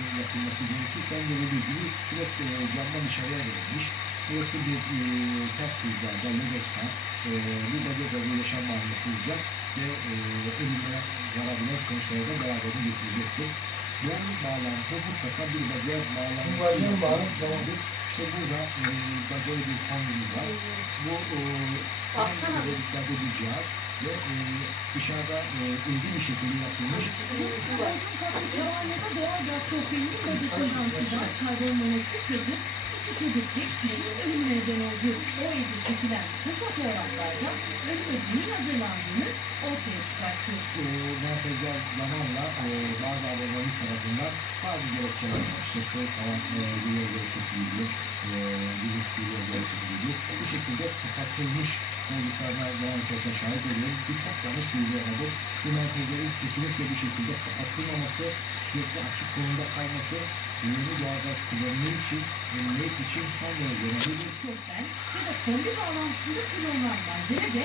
merkezinin yapılması gerekirken dediği gibi direkt e, camdan dışarıya verilmiş. Burası bir e, ters rüzgarda Lodos'ta e, bu baca gazı yaşam malını sızacak ve e, ölüme varabilen sonuçlara da beraberinde getirecektir. Bu bağlantı mutlaka bir bacaya bağlantı. Bu bacaya bağlı- zamandır. İşte burada e, bacalı bir kongimiz var. Bu e, Baksana. özelliklerde bir cihaz ve e, dışarıda e, ilgili bir şekilde yapılmış banyoda doğal gaz şoförünün bacasından sızan karbonmonoksit gazı iki çocuk genç kişinin ölümüne neden oldu. O evde çekilen bu fotoğraflarda ölüm özünün hazırlandığını ortaya çıkarttı. e, merkezler zamanla e, bazı abonelerimiz tarafından bazı gerekçeler işte soğuk hava e, yürüyor gerekçesi gibi e, şekilde kapatılmış yukarıdan zaman içerisinde şahit oluyoruz. Bu çok yanlış bir uygulamadır. Bu merkezlerin kesinlikle bu şekilde kapatılmaması, sürekli açık konumda kalması, yeni doğalgaz kullanımı için, emniyet için son derece önemlidir. Şofben ya da kombi bağlantısında kullanılan malzeme de